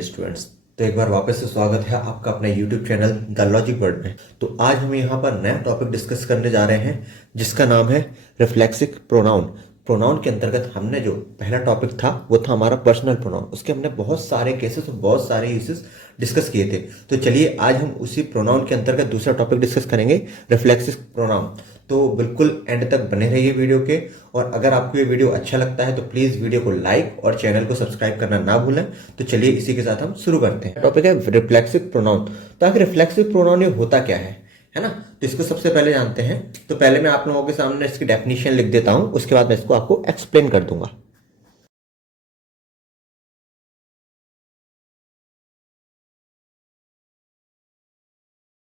Dear students. तो एक बार वापस से स्वागत है आपका अपने YouTube channel the logic world में। तो आज हम यहाँ पर नया टॉपिक डिस्कस करने जा रहे हैं जिसका नाम है रिफ्लेक्सिव प्रोनाउन। प्रोनाउन के अंतर्गत हमने जो पहला टॉपिक था वो था हमारा पर्सनल प्रोनाउन। उसके हमने बहुत सारे केसेस और बहुत सारे यूसेस डिस्कस किए थे। तो चलिए आज हम उसी प्रोनाउन के अंतर्गत दूसरा टॉपिक डिस्कस करेंगे, रिफ्लेक्सिव प्रोनाउन। तो बिल्कुल एंड तक बने रहिए वीडियो के। और अगर आपको ये वीडियो अच्छा लगता है तो प्लीज वीडियो को लाइक और चैनल को सब्सक्राइब करना ना भूलें। तो चलिए इसी के साथ हम शुरू करते हैं। टॉपिक है रिफ्लेक्सिव प्रोनाउन। तो आखिर रिफ्लेक्सिव प्रोनाउन ये होता क्या है ना। तो इसको सबसे पहले जानते हैं। तो पहले मैं आप लोगों के सामने इसकी डेफिनेशन लिख देता हूं, उसके बाद मैं इसको आपको एक्सप्लेन कर दूंगा।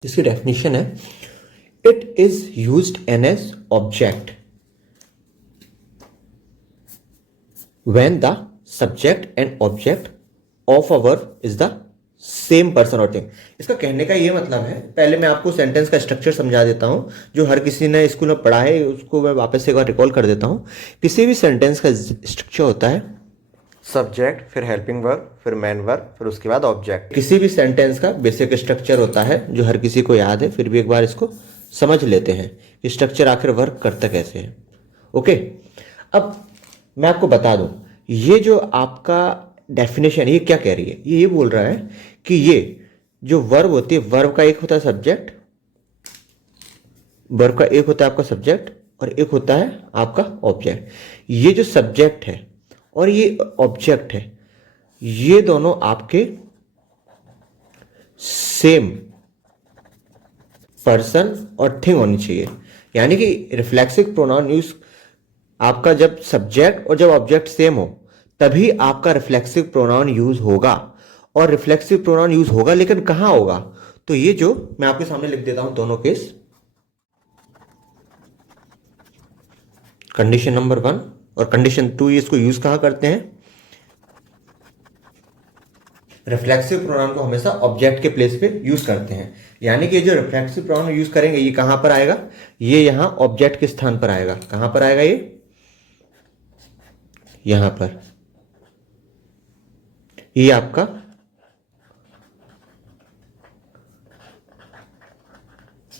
इसकी डेफिनेशन है, it is used as object when the subject and object of a word is the same person और थिंग। इसका कहने का ये मतलब है, पहले मैं आपको सेंटेंस का स्ट्रक्चर समझा देता हूं जो हर किसी ने स्कूल में पढ़ा है, उसको मैं वापस से एक बार रिकॉल कर देता हूं। किसी भी सेंटेंस का स्ट्रक्चर होता है सब्जेक्ट, फिर हेल्पिंग वर्ब, फिर मेन वर्ब, फिर उसके बाद ऑब्जेक्ट। किसी भी सेंटेंस का बेसिक स्ट्रक्चर होता है जो हर किसी को याद है, फिर भी एक बार इसको समझ लेते हैं कि स्ट्रक्चर आखिर वर्क करता कैसे है। ओके, अब मैं आपको बता दूं, ये जो आपका डेफिनेशन ये क्या कह रही है, ये बोल रहा है कि ये जो वर्ब होती है, वर्ब का एक होता है सब्जेक्ट, वर्ब का एक होता है आपका सब्जेक्ट और एक होता है आपका ऑब्जेक्ट। ये जो सब्जेक्ट है और ये ऑब्जेक्ट है, ये दोनों आपके सेम पर्सन और थिंग होनी चाहिए। यानी कि रिफ्लेक्सिव प्रोनाउन यूज आपका जब सब्जेक्ट और जब ऑब्जेक्ट सेम हो तभी आपका रिफ्लेक्सिव प्रोनाउन यूज होगा। और रिफ्लेक्सिव प्रोनाउन यूज होगा लेकिन कहां होगा, तो ये जो मैं आपके सामने लिख देता हूं दोनों केस। कंडीशन नंबर 1 और कंडीशन 2, इसको यूज कहां करते हैं, रिफ्लेक्सिव प्रोनाउन को हमेशा ऑब्जेक्ट के प्लेस पे यूज करते हैं। यानी कि जो रिफ्लेक्सिव प्रोनाउन यूज करेंगे ये कहां पर आएगा, ये यहां ऑब्जेक्ट के स्थान पर आएगा। कहां पर आएगा, ये यहां पर, ये आपका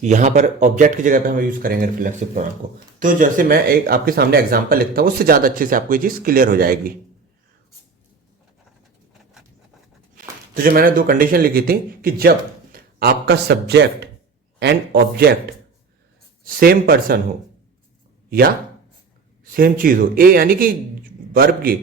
यहां पर ऑब्जेक्ट की जगह पे हम यूज करेंगे रिफ्लेक्सिव प्रोनाउन को। तो जैसे मैं एक आपके सामने एग्जांपल लिखता हूं, उससे ज्यादा अच्छे से आपको ये चीज क्लियर हो जाएगी। तो जो मैंने 2 कंडीशन लिखी थी कि जब आपका subject and object same person हो या सेम चीज हो, ए यानी कि वर्ब की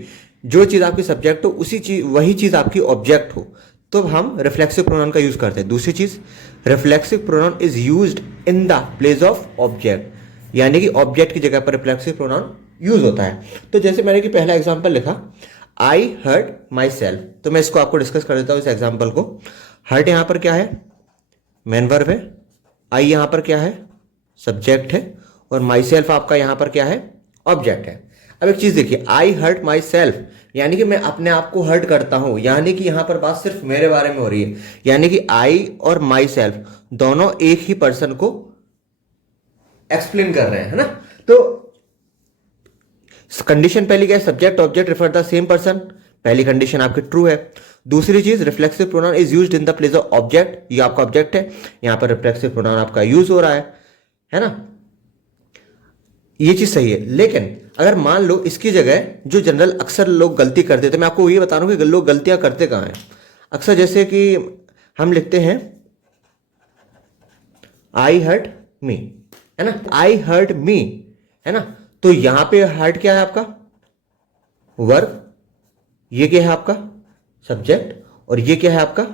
जो चीज आपकी सब्जेक्ट हो उसी चीज वही चीज आपकी ऑब्जेक्ट हो, तो हम रिफ्लेक्सिव प्रोनाउन का यूज करते हैं। दूसरी चीज, reflexive pronoun is used in the place of object, यानी कि ऑब्जेक्ट की जगह पर रिफ्लेक्सिव प्रोनाउन यूज होता है। तो जैसे मैंने कि पहला एग्जांपल लिखा, आई हर्ट माई सेल्फ, तो मैं इसको आपको डिस्कस कर देता हूं इस एग्जांपल को। हर्ट यहां पर क्या है, मेन वर्ब है। आई यहां पर क्या है, सब्जेक्ट है। और माई सेल्फ आपका यहां पर क्या है, ऑब्जेक्ट है। अब एक चीज देखिए, आई हर्ट माई सेल्फ यानी कि मैं अपने आप को हर्ट करता हूं, यानी कि यहां पर बात सिर्फ मेरे बारे में हो रही है। यानी कि आई और माई सेल्फ दोनों एक ही पर्सन को एक्सप्लेन कर रहे हैं, है ना। तो कंडीशन पहली क्या है, subject object refer the same person, पहली कंडीशन आपकी ट्रू है। दूसरी चीज, reflexive pronoun is used in the place of object, ये आपका ऑब्जेक्ट है, यहां पर रिफ्लेक्सिव प्रोनाउन आपका यूज हो रहा है ना। ये चीज सही है। लेकिन अगर मान लो इसकी जगह जो जनरल अक्सर लोग गलती करते थे, मैं आपको ये बता रहा हूं कि लोग गलतियां करते कहां हैं अक्सर, जैसे कि हम लिखते हैं आई हर्ट मी, है ना, आई हर्ट मी, है ना। तो यहां पे हर्ट क्या है आपका, वर्ब, ये क्या है आपका सब्जेक्ट, और ये क्या है आपका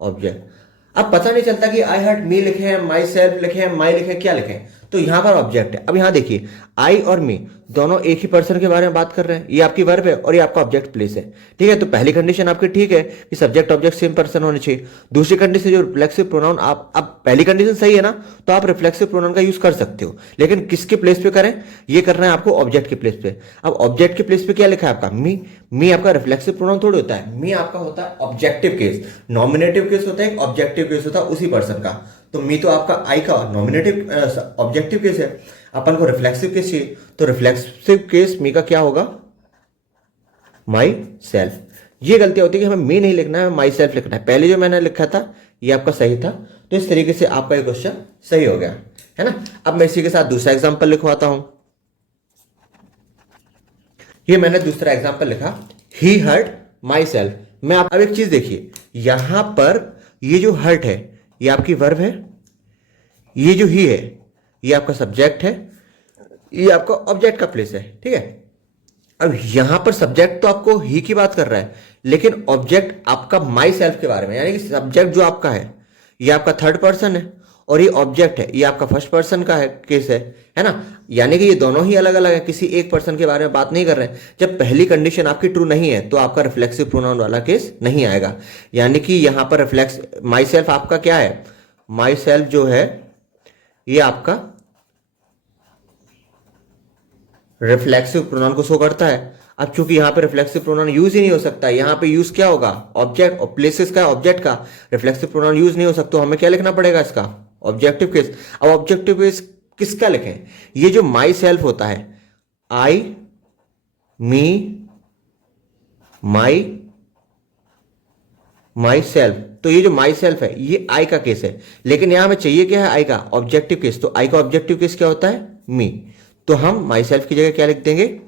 ऑब्जेक्ट। अब पता नहीं चलता कि आई हर्ट मी लिखे हैं, माई सेल्फ लिखे हैं, माई लिखे हैं, क्या लिखे हैं। तो यहां पर ऑब्जेक्ट है। अब यहां देखिए, आई और मी दोनों एक ही पर्सन के बारे में बात कर रहे हैं, ये आपकी वर्ब है और ये आपका ऑब्जेक्ट प्लेस है, ठीक है। तो पहली कंडीशन आपकी ठीक है कि सब्जेक्ट ऑब्जेक्ट सेम पर्सन होने चाहिए। दूसरी कंडीशन जो रिफ्लेक्सिव प्रोनाउन, आप अब पहली कंडीशन सही है ना, तो आप रिफ्लेक्सिव प्रोनाउन का यूज कर सकते हो, लेकिन किसके प्लेस पे करें, ये करना है आपको ऑब्जेक्ट के प्लेस पे। अब ऑब्जेक्ट के प्लेस पे क्या लिखा है आपका, मी। मी आपका रिफ्लेक्सिव प्रोनाउन थोड़ी होता है, मी आपका होता है ऑब्जेक्टिव केस। नॉमिनेटिव केस होता है, ऑब्जेक्टिव केस होता है उसी पर्सन का। तो मी तो आपका आई का नॉमिनेटिव ऑब्जेक्टिव केस है, अपन को रिफ्लेक्सिव केस चाहिए, तो रिफ्लेक्सिव केस मी का क्या होगा, माई सेल्फ। ये गलतियां होती है कि हमें मी नहीं लिखना है, माई सेल्फ लिखना है। पहले जो मैंने लिखा था ये आपका सही था, तो इस तरीके से आपका ये क्वेश्चन सही हो गया, है ना। अब मैं इसी के साथ दूसरा एग्जाम्पल लिखवाता हूं। ये मैंने दूसरा एग्जाम्पल लिखा, ही हर्ट माई सेल्फ। मैं आप अब एक चीज देखिए, यहां पर ये जो हर्ट है ये आपकी वर्ब है, ये जो ही है ये आपका सब्जेक्ट है, ये आपका ऑब्जेक्ट का प्लेस है, ठीक है। अब यहां पर सब्जेक्ट तो आपको ही की बात कर रहा है, लेकिन ऑब्जेक्ट आपका माई सेल्फ के बारे में, यानी कि सब्जेक्ट जो आपका है ये आपका थर्ड पर्सन है और ये ऑब्जेक्ट है ये आपका फर्स्ट पर्सन का है केस है ना। यानी कि ये दोनों ही अलग अलग है, किसी एक पर्सन के बारे में बात नहीं कर रहे हैं। जब पहली कंडीशन आपकी ट्रू नहीं है तो आपका रिफ्लेक्सिव प्रोनाउन वाला केस नहीं आएगा। यानी कि यहां पर रिफ्लेक्स माई सेल्फ आपका क्या है, माई सेल्फ जो है ये आपका रिफ्लेक्सिव प्रोनाउन को शो करता है। अब चूंकि यहां पे रिफ्लेक्सिव प्रोनाउन यूज ही नहीं हो सकता, यहां पे यूज क्या होगा, ऑब्जेक्ट और प्लेसेस का, ऑब्जेक्ट का। रिफ्लेक्सिव प्रोनाउन यूज नहीं हो सकता, तो हमें क्या लिखना पड़ेगा इसका, ऑब्जेक्टिव केस। अब ऑब्जेक्टिव केस किसका लिखें, ये जो माई सेल्फ होता है, आई, मी, माई सेल्फ, तो ये जो माई सेल्फ है ये आई का केस है, लेकिन यहां हमें चाहिए क्या है, आई का ऑब्जेक्टिव केस। तो आई का ऑब्जेक्टिव केस क्या होता है, मी। तो हम माई सेल्फ की जगह क्या लिख देंगे,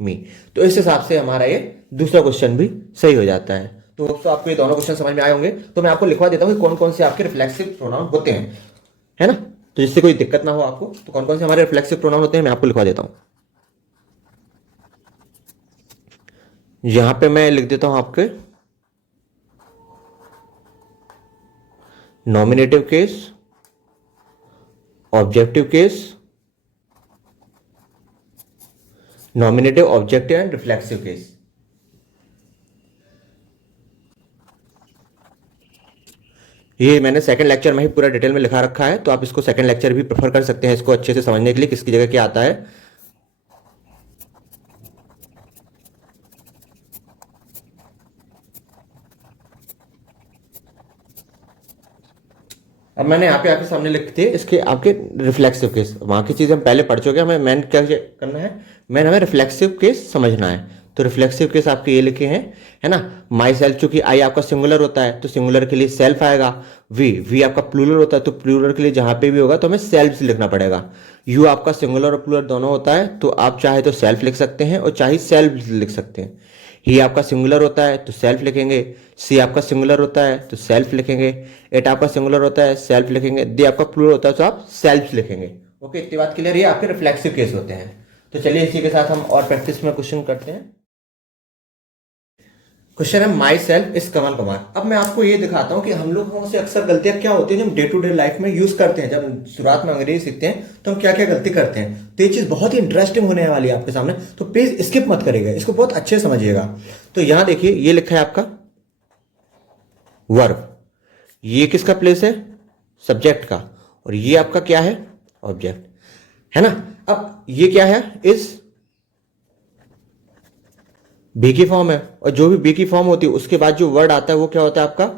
मी। तो इस हिसाब से हमारा ये दूसरा क्वेश्चन भी सही हो जाता है। तो आपको ये दोनों क्वेश्चन समझ में आए होंगे। तो मैं आपको लिखवा देता हूं कि कौन कौन से आपके रिफ्लेक्सिव प्रोनाउन होते हैं, है ना। तो जिससे कोई दिक्कत ना हो आपको, तो कौन कौन से हमारे रिफ्लेक्सिव प्रोनाउन होते हैं मैं आपको लिखवा देता हूं। यहां पे मैं लिख देता हूं आपके nominative case, objective case, nominative, objective and reflexive case. ये मैंने सेकंड लेक्चर में ही पूरा डिटेल में लिखा रखा है, तो आप इसको सेकंड लेक्चर भी प्रेफर कर सकते हैं इसको अच्छे से समझने के लिए, किसकी जगह क्या आता है। अब मैंने यहाँ पे आपके सामने लिख दिए इसके आपके रिफ्लेक्सिव केस। वहां की चीज हम पहले पढ़ चुके हैं, हमें मेन क्या करना है, मेन हमें रिफ्लेक्सिव केस समझना है। तो रिफ्लेक्सिव केस आपके ये लिखे हैं, है ना। माई सेल्फ, चूंकि आई आपका सिंगुलर होता है तो सिंगुलर के लिए सेल्फ आएगा। वी आपका प्लूरल होता है तो प्लूरल के लिए जहां पे भी होगा तो हमें सेल्फ लिखना पड़ेगा। यू आपका सिंगुलर और प्लूरल दोनों होता है, तो आप चाहे तो सेल्फ लिख सकते हैं और चाहे सेल्फ लिख सकते हैं। ही आपका सिंगुलर होता है तो सेल्फ लिखेंगे, सी आपका सिंगुलर होता है तो सेल्फ लिखेंगे, एट आपका सिंगुलर होता है सेल्फ लिखेंगे, दे आपका प्लूरल होता है तो आप सेल्फ लिखेंगे। ओके, इतनी बात क्लियर है, आपके रिफ्लेक्सिव केस होते हैं। तो चलिए इसी के साथ हम और प्रैक्टिस में क्वेश्चन करते हैं। क्वेश्चन है my self is Kamal Kumar. अब मैं आपको ये दिखाता हूं कि हम लोगों से अक्सर गलतियां क्या होती है जो हम डे टू डे लाइफ में यूज करते हैं। जब शुरुआत में अंग्रेजी सीखते हैं तो हम क्या क्या गलती करते हैं। तो ये चीज बहुत ही इंटरेस्टिंग होने वाली है आपके सामने, तो प्लीज स्किप मत करिएगा, इसको बहुत अच्छे समझिएगा। तो यहां देखिए ये लिखा है आपका वर्ब, ये किसका प्लेस है, सब्जेक्ट का, और ये आपका क्या है, ऑब्जेक्ट, है ना। अब ये क्या है, इज बी की फॉर्म है, और जो भी बी की फॉर्म होती है उसके बाद जो वर्ड आता है वो क्या होता है आपका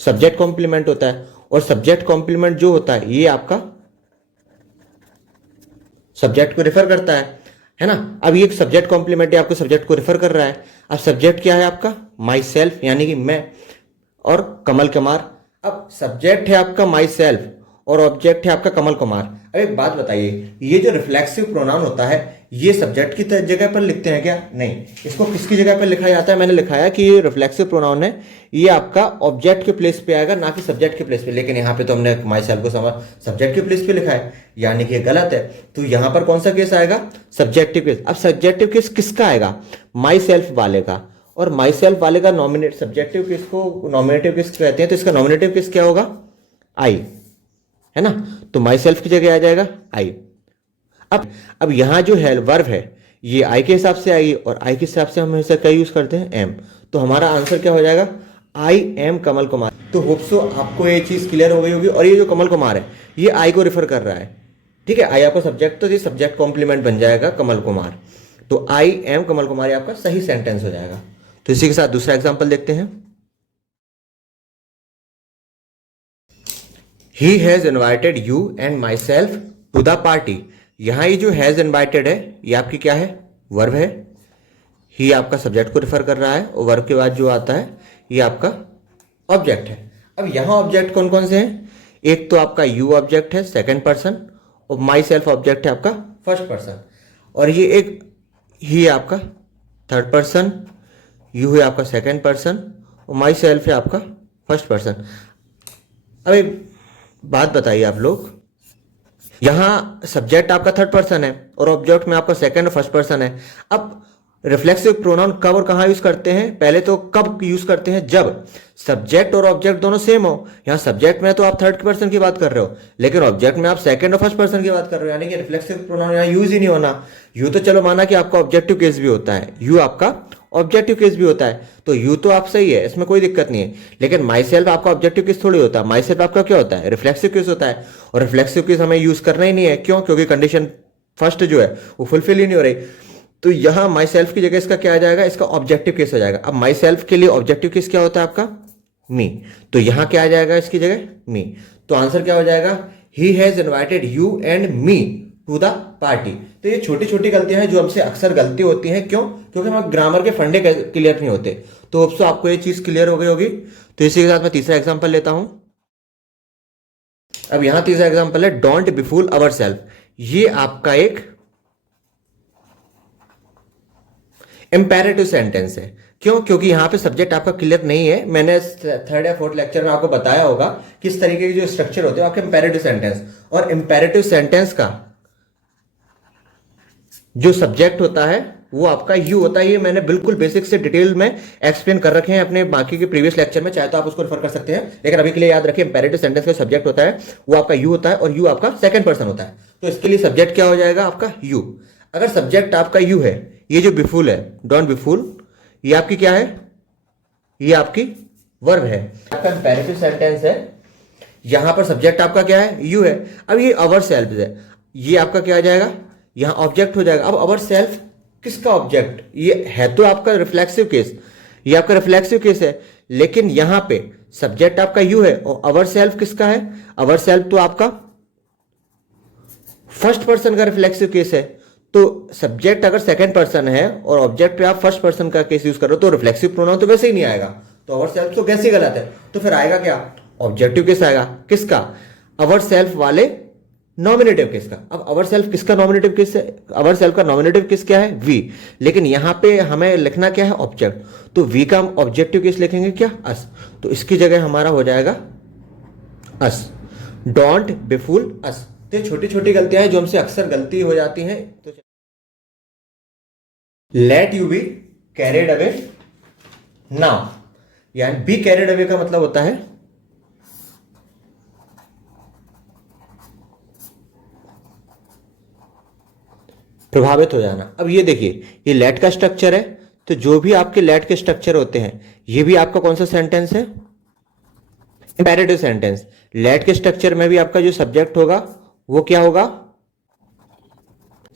सब्जेक्ट कॉम्प्लीमेंट होता है। और सब्जेक्ट कॉम्प्लीमेंट जो होता है ये आपका सब्जेक्ट को रेफर करता है ना। अब ये सब्जेक्ट कॉम्प्लीमेंट है, आपको सब्जेक्ट को रेफर कर रहा है। अब सब्जेक्ट क्या है आपका, माई सेल्फ, यानी कि मैं, और कमल कुमार। अब सब्जेक्ट है आपका माई सेल्फ और ऑब्जेक्ट है आपका कमल कुमार। अब एक बात बताइए, ये जो रिफ्लेक्सिव प्रोनाउन होता है ये सब्जेक्ट की जगह पर लिखते हैं क्या, नहीं। इसको किसकी जगह पर लिखा जाता है, मैंने लिखा है कि ये रिफ्लेक्सिव प्रोनाउन है, ये आपका ऑब्जेक्ट के प्लेस पे आएगा, ना कि सब्जेक्ट के प्लेस पे। लेकिन यहाँ पे तो हमने माई सेल्फ को सब्जेक्ट के प्लेस पे लिखा है, यानी कि गलत है। तो यहां पर कौन सा केस आएगा, सब्जेक्टिव केस। अब सब्जेक्टिव केस किसका आएगा, माई सेल्फ वाले का, और माई सेल्फ वाले का नॉमिनेट, सब्जेक्टिव केस को नॉमिनेटिव केस कहते हैं, तो इसका नॉमिनेटिव केस क्या होगा, आई, है ना। तो माई सेल्फ की जगह आ जाएगा आई। अब यहां जो है वर्ब है ये आई के हिसाब से आएगी, और आई के हिसाब से हम हमेशा क्या यूज करते हैं, एम। तो हमारा आंसर क्या हो जाएगा, आई एम कमल कुमार। तो होप सो आपको ये चीज क्लियर हो गई होगी। और ये जो कमल कुमार है ये आई को रिफर कर रहा है, ठीक है। आई आपका सब्जेक्ट, तो ये सब्जेक्ट कॉम्प्लीमेंट बन जाएगा कमल कुमार। तो आई एम कमल कुमार आपका सही सेंटेंस हो जाएगा। तो इसी के साथ दूसरा एग्जाम्पल देखते हैं। He has invited you and myself to the party. यहां ये जो हैज इन्वाइटेड है ये आपकी क्या है, वर्ब है। ही आपका सब्जेक्ट को रेफर कर रहा है और वर्ब के बाद जो आता है ये आपका ऑब्जेक्ट है। अब यहां ऑब्जेक्ट कौन कौन से हैं? एक तो आपका यू ऑब्जेक्ट है सेकंड पर्सन, और माई सेल्फ ऑब्जेक्ट है आपका फर्स्ट पर्सन, और ये एक ही है आपका थर्ड पर्सन, यू है आपका सेकंड पर्सन, और माई सेल्फ है आपका फर्स्ट पर्सन। अब एक बात बताइए आप लोग, यहां सब्जेक्ट आपका थर्ड पर्सन है और ऑब्जेक्ट में आपका सेकंड और फर्स्ट पर्सन है। अब रिफ्लेक्सिव प्रोनाउन कब और कहां यूज करते हैं? पहले तो कब यूज करते हैं? जब सब्जेक्ट और ऑब्जेक्ट दोनों सेम हो। यहां सब्जेक्ट में तो आप थर्ड पर्सन की बात कर रहे हो, लेकिन ऑब्जेक्ट में आप सेकंड और फर्स्ट पर्सन की बात कर रहे हो, यानी कि रिफ्लेक्सिव प्रोनाउन यहां यूज ही नहीं होना। यू तो चलो माना कि आपका ऑब्जेक्टिव केस भी होता है, यू आपका ऑब्जेक्टिव केस भी होता है, तो यू तो आप सही है, इसमें कोई दिक्कत नहीं है। लेकिन माई सेल्फ आपका ऑब्जेक्टिव केस थोड़ी होता है, माई सेल्फ आपका क्या होता है? रिफ्लेक्सिव केस होता है। और रिफ्लेक्सिव केस हमें यूज करना ही नहीं है, क्यों? क्योंकि कंडीशन फर्स्ट जो है वो फुलफिल ही नहीं हो रही। तो यहां माई सेल्फ की जगह इसका क्या आ जाएगा? इसका ऑब्जेक्टिव केस हो जाएगा। अब माई सेल्फ के लिए ऑब्जेक्टिव केस क्या होता है आपका? मी। तो यहां क्या आ जाएगा इसकी जगह? मी। तो आंसर क्या हो जाएगा? He has invited you and me to the party. तो ये छोटी छोटी गलतियां हैं जो हमसे अक्सर गलती होती हैं। क्यों? क्योंकि हम ग्रामर के फंडे क्लियर नहीं होते। तो अब आपको ये चीज क्लियर हो गई होगी। तो इसी के साथ मैं तीसरा एग्जांपल लेता हूं। अब यहां तीसरा एग्जांपल है डोंट बिफूल अवर सेल्फ। ये आपका एक इंपेरेटिव सेंटेंस है। क्यों? क्योंकि यहां पे सब्जेक्ट आपका क्लियर नहीं है। मैंने थर्ड या फोर्थ लेक्चर में आपको बताया होगा किस तरीके के जो स्ट्रक्चर होते हैं आपके इंपेरेटिव सेंटेंस। और इंपेरेटिव सेंटेंस का जो सब्जेक्ट होता है वो आपका यू होता है। ये मैंने बिल्कुल बेसिक से डिटेल में एक्सप्लेन कर रखे हैं अपने बाकी के प्रीवियस लेक्चर में, चाहे तो आप उसको रेफर कर सकते हैं। लेकिन अभी के लिए याद रखिए, इंपेरेटिव सेंटेंस का सब्जेक्ट होता है वो आपका यू होता है, और यू आपका सेकंड पर्सन होता है। तो इसके लिए सब्जेक्ट क्या हो जाएगा? आपका यू। अगर सब्जेक्ट आपका यू है, ये जो बिफुल है, डोंट बिफुल, ये आपकी क्या है? ये आपकी वर्ब है। आपका इंपेरेटिव सेंटेंस है, यहां पर सब्जेक्ट आपका क्या है? यू है। अब ये अवर सेल्फ है, ये आपका क्या आ जाएगा? यहां ऑब्जेक्ट हो जाएगा। अब अवर सेल्फ किसका ऑब्जेक्ट? ये है तो आपका रिफ्लेक्सिव केस, ये आपका रिफ्लेक्सिव केस है, लेकिन यहां पे सब्जेक्ट आपका यू है और अवर सेल्फ किसका है? अवर सेल्फ तो आपका फर्स्ट पर्सन का रिफ्लेक्सिव केस है। तो सब्जेक्ट अगर सेकंड पर्सन है और ऑब्जेक्ट पे आप फर्स्ट पर्सन का केस यूज कर रहे हो, तो रिफ्लेक्सिव प्रोनाउन तो वैसे ही नहीं आएगा। तो अवर सेल्फ तो वैसे ही गलत है। तो फिर आएगा क्या? ऑब्जेक्टिव केस आएगा। किसका? अवर सेल्फ वाले नॉमिनेटिव केस का। अब अवर सेल्फ किसका नॉमिनेटिव केस है? अवर सेल्फ का नॉमिनेटिव केस क्या है? वी। लेकिन यहां पे हमें लिखना क्या है? ऑब्जेक्ट। तो वी का हम ऑब्जेक्टिव केस लिखेंगे क्या? अस। तो इसकी जगह हमारा हो जाएगा अस। डोंट बिफुल अस। तो छोटी छोटी गलतियां हैं जो हमसे अक्सर गलती हो जाती हैं। तो let you be carried away now, यानी बी कैरिड अवे का मतलब होता है प्रभावित हो जाना। अब ये देखिए, ये लेट का स्ट्रक्चर है, तो जो भी आपके लेट के स्ट्रक्चर होते हैं ये भी आपका कौन सा सेंटेंस है? Imperative sentence. लेट के स्ट्रक्चर में भी आपका जो सब्जेक्ट होगा वो क्या होगा?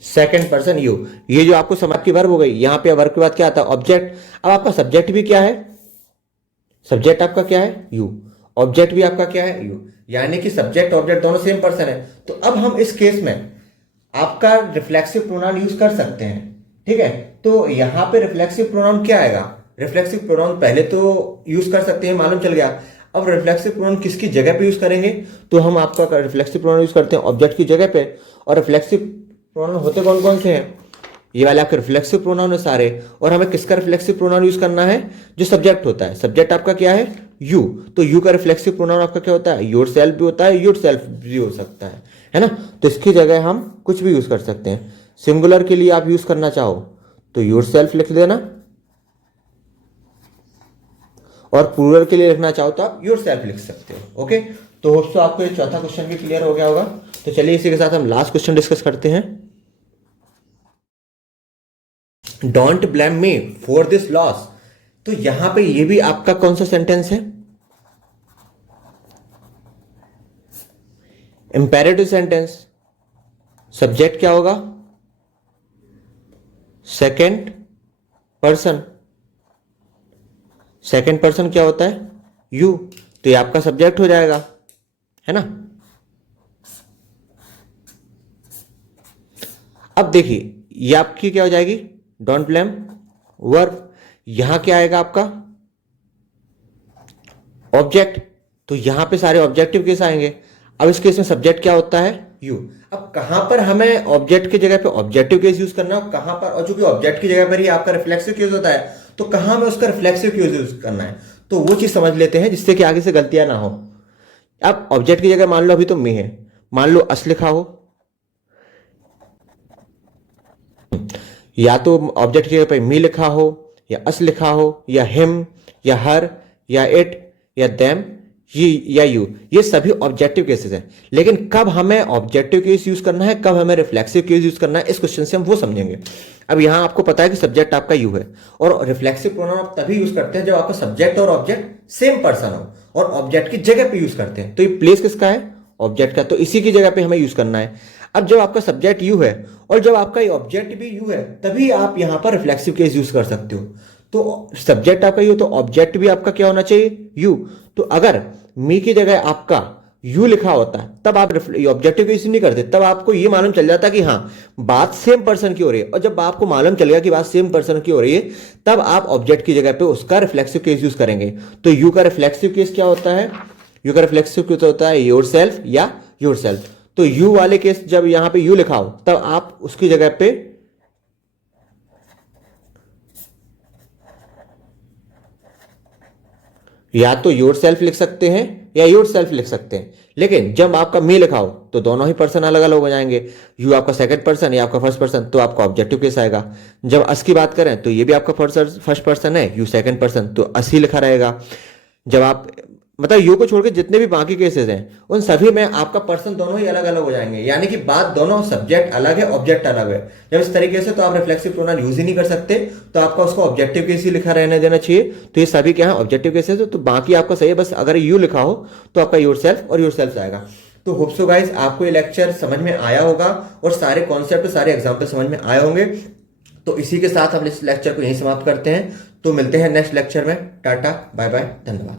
Second person you. ये जो आपको समझ की वर्ब हो गई, यहां पे वर्ब के बाद क्या आता है? ऑब्जेक्ट। अब आपका सब्जेक्ट भी क्या है? सब्जेक्ट आपका क्या है? यू। ऑब्जेक्ट भी आपका क्या है? यू। यानी कि सब्जेक्ट ऑब्जेक्ट दोनों सेम पर्सन है। तो अब हम इस केस में आपका रिफ्लेक्सिव प्रोनाउन यूज कर सकते हैं। ठीक है, तो यहां पे रिफ्लेक्सिव प्रोनाउन क्या आएगा? रिफ्लेक्सिव प्रोनाउन पहले तो यूज कर सकते हैं, मालूम चल गया। अब रिफ्लेक्सिव प्रोनाउन किसकी जगह पे यूज करेंगे? तो हम आपका रिफ्लेक्सिव प्रोनाउन यूज करते हैं ऑब्जेक्ट की जगह पे। और रिफ्लेक्सिव प्रोनाउन होते कौन कौन से हैं? ये वाले आपके रिफ्लेक्सिव प्रोनाउन है सारे। और हमें किसका रिफ्लेक्सिव प्रोनाउन यूज करना है? जो सब्जेक्ट होता है। सब्जेक्ट आपका क्या है? यू। तो यू का रिफ्लेक्सिव प्रोनाउन आपका क्या होता है? योर सेल्फ भी होता है, योर सेल्फ भी हो सकता है ना। तो इसकी जगह हम कुछ भी यूज कर सकते हैं। सिंगुलर के लिए आप यूज करना चाहो तो योर सेल्फ लिख देना, और प्लूरल के लिए लिखना चाहो तो आप योर सेल्फ लिख सकते हो। ओके, तो होप्स तो आपको ये चौथा क्वेश्चन भी क्लियर हो गया होगा। तो चलिए इसी के साथ हम लास्ट क्वेश्चन डिस्कस करते हैं। Don't blame me for this loss. तो यहां पे ये भी आपका कौन सा सेंटेंस है? Imperative sentence. सब्जेक्ट क्या होगा? Second person. सेकंड पर्सन क्या होता है? यू। तो ये आपका सब्जेक्ट हो जाएगा, है ना। अब देखिए ये आपकी क्या हो जाएगी? डोंट ब्लेम वर्ब, यहां क्या आएगा आपका ऑब्जेक्ट, तो यहां पे सारे ऑब्जेक्टिव केस आएंगे। अब इस केस में सब्जेक्ट क्या होता है यू। अब कहां पर हमें ऑब्जेक्ट की जगह पे ऑब्जेक्टिव केस यूज करना है, कहां पर, और चूंकि ऑब्जेक्ट की जगह पर ही आपका रिफ्लेक्सिव केस होता है, तो कहां में उसका रिफ्लेक्सिव केस यूज करना है, तो वो चीज समझ लेते हैं जिससे कि आगे से गलतियां ना हो। अब ऑब्जेक्ट की जगह मान लो अभी तो मी है, मान लो अस लिखा हो, या तो ऑब्जेक्ट की जगह पे मी लिखा हो, या अस लिखा हो, या हिम, या हर, या इट, या देम, ये या यू, ये सभी ऑब्जेक्टिव केसेस हैं। लेकिन कब हमें ऑब्जेक्टिव केस यूज करना है, कब हमें रिफ्लेक्सिव केस यूज करना है, इस क्वेश्चन से हम वो समझेंगे। अब यहां आपको पता है कि सब्जेक्ट आपका यू है, और रिफ्लेक्सिव प्रोनाउन आप तभी यूज करते हैं जब आपका सब्जेक्ट और ऑब्जेक्ट सेम पर्सन हो, और ऑब्जेक्ट की जगह पे यूज करते हैं। तो ये प्लेस किसका है, ऑब्जेक्ट का, तो इसी की जगह पे हमें यूज करना है। अब जब आपका सब्जेक्ट यू है और जब आपका ये ऑब्जेक्ट भी यू है, तभी आप यहां पर रिफ्लेक्सिव केस यूज कर सकते हो। तो सब्जेक्ट आपका यू, तो ऑब्जेक्ट भी आपका क्या होना चाहिए यू। तो अगर मी की जगह आपका यू लिखा होता है, तब आप ऑब्जेक्टिव केस नहीं करते, तब आपको ये मालूम चल जाता कि हाँ बात सेम पर्सन की हो रही है। और जब आपको मालूम चल गया कि बात सेम पर्सन की हो रही है, तब आप ऑब्जेक्ट की जगह पे उसका रिफ्लेक्सिव केस यूज करेंगे। तो यू का रिफ्लेक्सिव केस क्या होता है, यू का रिफ्लेक्सिव केस होता है योर सेल्फ या योर सेल्फ। तो यू वाले केस जब यहां पे यू लिखा हो, तब आप उसकी जगह पे या तो योर सेल्फ लिख सकते हैं या योर सेल्फ लिख सकते हैं। लेकिन जब आपका मी लिखा हो तो दोनों ही पर्सन अलग अलग हो जाएंगे, यू आपका सेकंड पर्सन या आपका फर्स्ट पर्सन, तो आपका ऑब्जेक्टिव केस आएगा। जब अस की बात करें तो ये भी आपका फर्स्ट पर्सन है, यू सेकंड पर्सन, तो अस ही लिखा रहेगा। जब आप मतलब यू को छोड़ के जितने भी बाकी केसेस हैं, उन सभी में आपका पर्सन दोनों ही अलग अलग हो जाएंगे, यानी कि बात दोनों, सब्जेक्ट अलग है ऑब्जेक्ट अलग है। जब इस तरीके से तो आप रिफ्लेक्सिव प्रोनाउन यूज ही नहीं कर सकते, तो आपका उसको ऑब्जेक्टिव केस ही लिखा रहने देना चाहिए। तो ये सभी क्या है ऑब्जेक्टिव केसेस, तो बाकी आपका सही है, बस अगर यू लिखा हो तो आपका योर सेल्फ और योर सेल्फ आएगा। तो होप सो गाइस आपको ये लेक्चर समझ में आया होगा और सारे कॉन्सेप्ट, सारे एग्जाम्पल समझ में आए होंगे। तो इसी के साथ हम इस लेक्चर को यहीं समाप्त करते हैं। तो मिलते हैं नेक्स्ट लेक्चर में। टाटा बाय बाय, धन्यवाद।